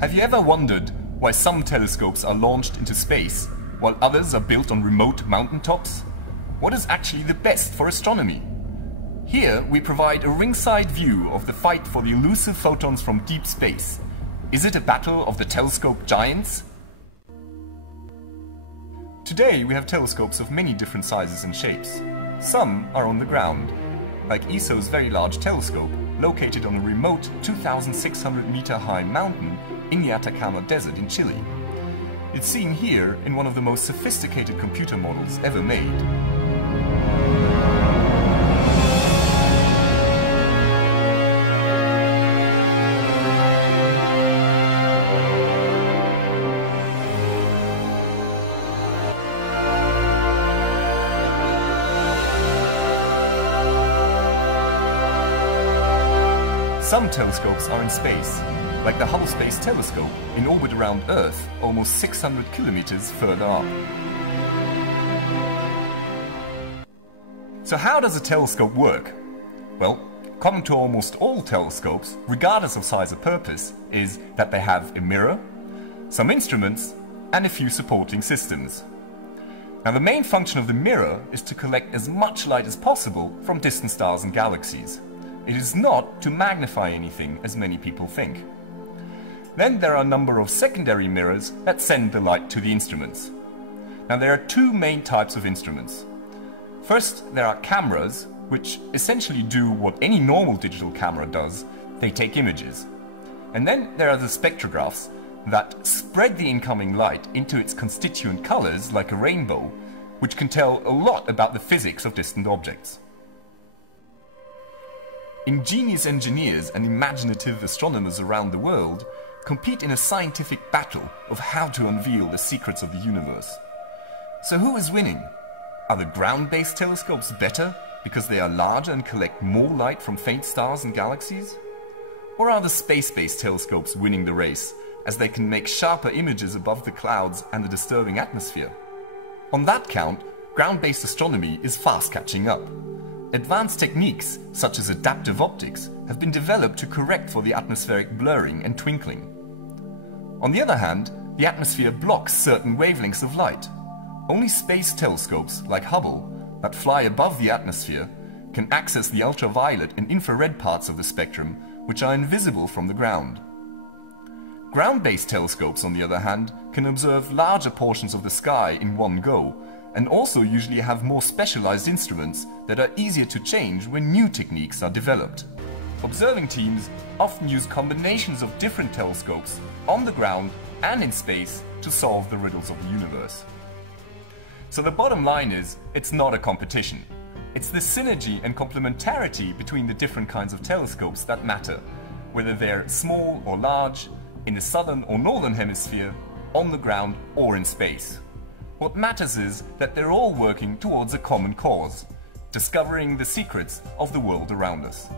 Have you ever wondered why some telescopes are launched into space while others are built on remote mountaintops? What is actually the best for astronomy? Here we provide a ringside view of the fight for the elusive photons from deep space. Is it a battle of the telescope giants? Today we have telescopes of many different sizes and shapes. Some are on the ground, like ESO's Very Large Telescope, located on a remote 2,600-meter high mountain in the Atacama Desert in Chile. It's seen here in one of the most sophisticated computer models ever made. Some telescopes are in space, like the Hubble Space Telescope in orbit around Earth almost 600 kilometers further up. So how does a telescope work? Well, common to almost all telescopes, regardless of size or purpose, is that they have a mirror, some instruments, and a few supporting systems. Now the main function of the mirror is to collect as much light as possible from distant stars and galaxies. It is not to magnify anything, as many people think. Then there are a number of secondary mirrors that send the light to the instruments. Now there are two main types of instruments. First, there are cameras, which essentially do what any normal digital camera does. They take images. And then there are the spectrographs that spread the incoming light into its constituent colors like a rainbow, which can tell a lot about the physics of distant objects. Ingenious engineers and imaginative astronomers around the world compete in a scientific battle of how to unveil the secrets of the universe. So who is winning? Are the ground-based telescopes better because they are larger and collect more light from faint stars and galaxies? Or are the space-based telescopes winning the race, as they can make sharper images above the clouds and the disturbing atmosphere? On that count, ground-based astronomy is fast catching up. Advanced techniques, such as adaptive optics, have been developed to correct for the atmospheric blurring and twinkling. On the other hand, the atmosphere blocks certain wavelengths of light. Only space telescopes, like Hubble, that fly above the atmosphere, can access the ultraviolet and infrared parts of the spectrum, which are invisible from the ground. Ground-based telescopes, on the other hand, can observe larger portions of the sky in one go, and also usually have more specialized instruments that are easier to change when new techniques are developed. Observing teams often use combinations of different telescopes on the ground and in space to solve the riddles of the universe. So the bottom line is, it's not a competition. It's the synergy and complementarity between the different kinds of telescopes that matter, whether they're small or large, in the southern or northern hemisphere, on the ground or in space. What matters is that they're all working towards a common cause, discovering the secrets of the world around us.